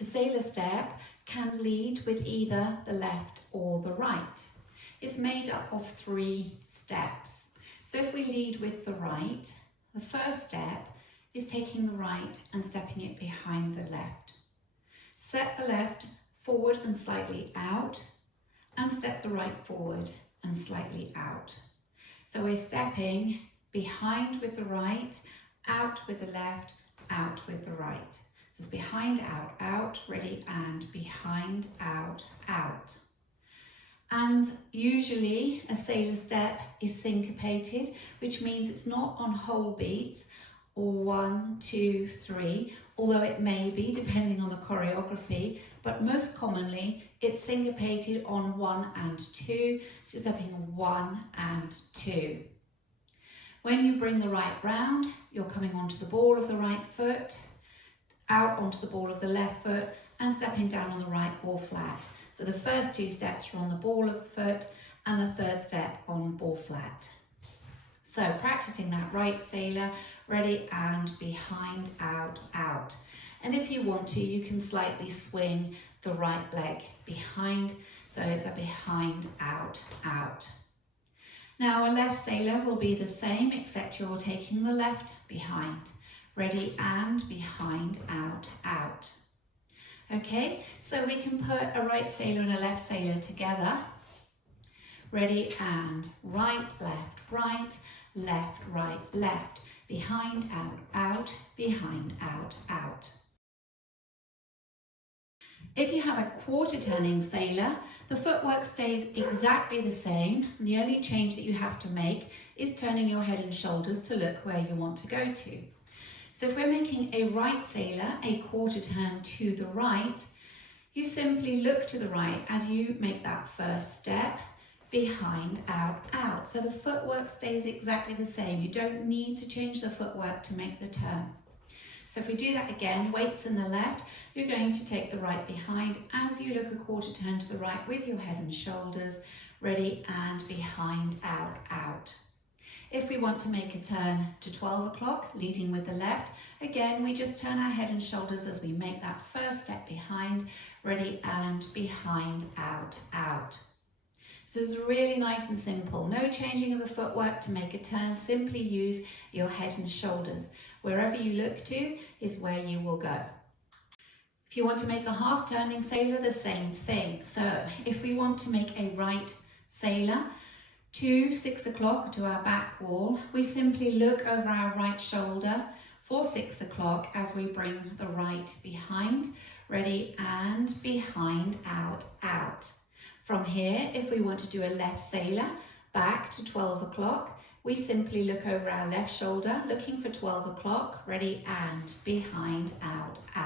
A sailor step can lead with either the left or the right. It's made up of 3 steps. So if we lead with the right, the first step is taking the right and stepping it behind the left. Step the left forward and slightly out, and step the right forward and slightly out. So we're stepping behind with the right, out with the left, out with the right. So it's behind, out, out, ready, and behind, out, out. And usually a sailor step is syncopated, which means it's not on whole beats or 1, 2, 3, although it may be depending on the choreography, but most commonly it's syncopated on 1 and 2, so stepping 1 and 2. When you bring the right round, you're coming onto the ball of the right foot, out onto the ball of the left foot, and stepping down on the right ball flat. So the first 2 steps are on the ball of the foot, and the third step on ball flat. So practicing that right sailor, ready, and behind, out, out. And if you want to, you can slightly swing the right leg behind, so it's a behind, out, out. Now a left sailor will be the same, except you're taking the left behind, ready, and behind, out, out. Okay, so we can put a right sailor and a left sailor together. Ready, and right, left, right, left, behind, out, behind, out. If you have a quarter turning sailor, the footwork stays exactly the same. The only change that you have to make is turning your head and shoulders to look where you want to go to. So if we're making a right sailor, a quarter turn to the right, you simply look to the right as you make that first step, behind, out, out. So the footwork stays exactly the same. You don't need to change the footwork to make the turn. So if we do that again, weights in the left, you're going to take the right behind as you look a quarter turn to the right with your head and shoulders, ready, and behind, out, out. If we want to make a turn to 12 o'clock, leading with the left, again, we just turn our head and shoulders as we make that first step behind, ready, and behind, out, out. So it's really nice and simple. No changing of the footwork to make a turn. Simply use your head and shoulders. Wherever you look to is where you will go. If you want to make a half turning sailor, the same thing. So if we want to make a right sailor to 6 o'clock to our back wall, we simply look over our right shoulder for 6 o'clock as we bring the right behind, ready, and behind, out, out. From here, if we want to do a left sailor back to 12 o'clock, we simply look over our left shoulder, looking for 12 o'clock, ready, and behind, out, out.